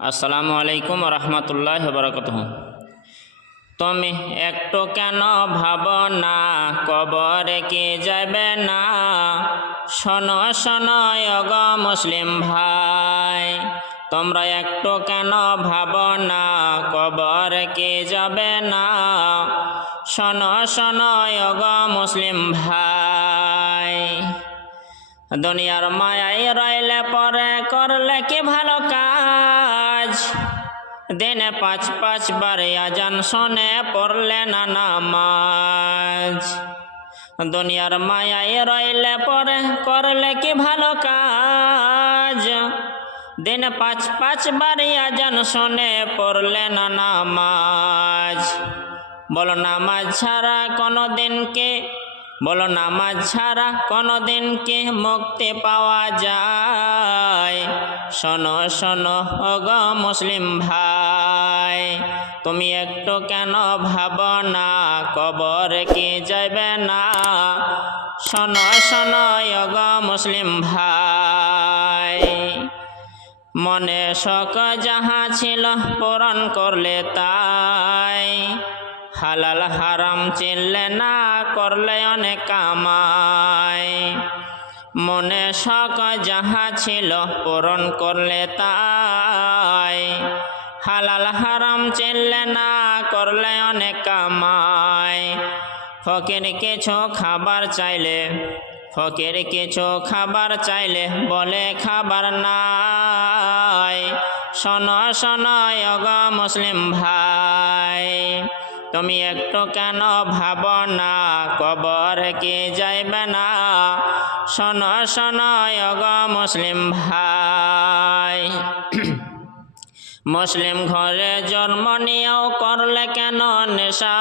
আসসালামু আলাইকুম রহমতুল্লাহি ওয়া বারাকাতুহু। তুমি একটু কেন ভাবো না কবরে কি যাবে না? শোনো শোনো ওগো মুসলিম ভাই, তোমরা একটু কেন ভাবো না কবরে কি যাবে না? শোনো শোনো ওগো মুসলিম ভাই, দুনিয়ার মায়ায় রইলে পরে করলে কি ভালো কাজ? দিনে পাঁচ বার আজান শোনে পড়লে না নামাজ। দুনিয়ার মায়ায় রইলে পরে করলে কি ভালো কাজ? দিনে পাঁচ বার আজান শোনে পড়লে না নামাজ। বলো নামাজ ছাড়া কোনো দিন কি মুক্তি পাওয়া যায়? শোনো শোনো ওগো মুসলিম ভাই, তুমি একটু কেন ভাবো না কবরে কি যাবে না? শোনো শোনো ওগো মুসলিম ভাই, মনে শখ যাহা ছিল পূরণ করলে তাই, হালাল হারাম চিনলে না করলে অনেক কামাই। মনে শখ যাহা ছিল পূরণ করলে তাই, হালাল হারাম চিনলে না করলে অনেক কামাই। ফকির কিছু খাবার চাইলে বলে খাবার নাই। শোনো শোনো ওগো মুসলিম ভাই, তুমি একটু কেন ভাবো না কবরে কি যাইবে না? শোনো শোনো ওগো মুসলিম ভাই, মুসলিম ঘরে জন্ম নিয়েও করলে কেন নেশা?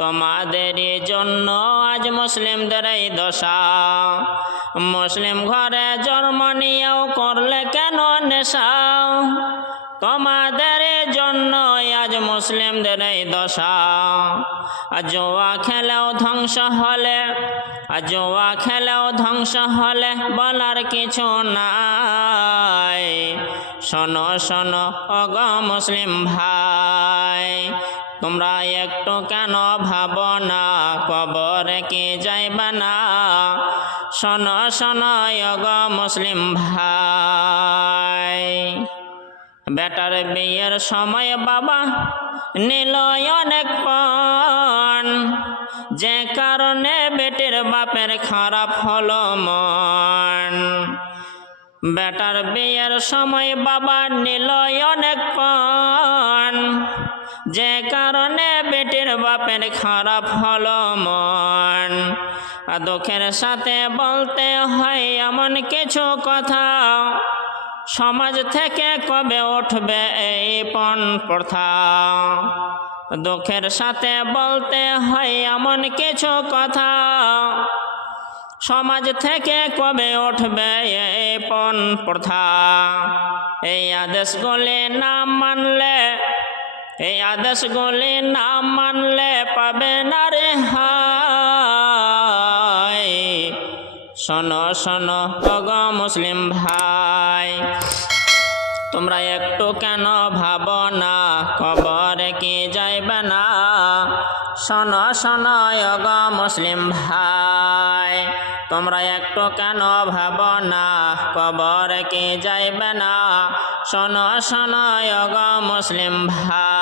তোমাদেরই জন্য আজ মুসলিমদের এই দশা। মুসলিম ঘরে জন্ম নিয়েও করলে কেন নেশা? তোমাদের জন্য আজ মুসলিমদের এই দশা। জুয়া খেলেও ধ্বংস হলে বলার কিছু নাই। শোনো শোনো ওগো মুসলিম ভাই, তোমরা একটু কেন ভাবো না কবরে কি যাইবে না? শোনো শোনো ওগো মুসলিম ভাই, বেটার বিয়ের সময় বাবা নিল অনেক পণ, যে কারণে বেটির বাপের খারাপ হলো মন। বেটার বিয়ের সময় বাবা নিল অনেক পণ, যে কারণে বেটির বাপের খারাপ হলো মন। দুঃখের সাথে বলতে হয় এমন কিছু কথা, সমাজ থেকে কবে উঠবে এই পণ প্রথা? দুঃখের সাথে বলতে হয় এমন কিছু কথা, সমাজ থেকে কবে উঠবে এই পণ প্রথা? এই আদেশগুলি না মানলে পাবে না রেহাই। শোনো শোনো ওগো মুসলিম ভাই, তোমরা একটু কেন ভাবো না কবরে কি যাইবে না? শোনো শোনো ওগো মুসলিম ভাই, তোমরা একটু কেন ভাবো না কবরে কি যাইবে না? শোনো শোনো ওগো মুসলিম ভাই।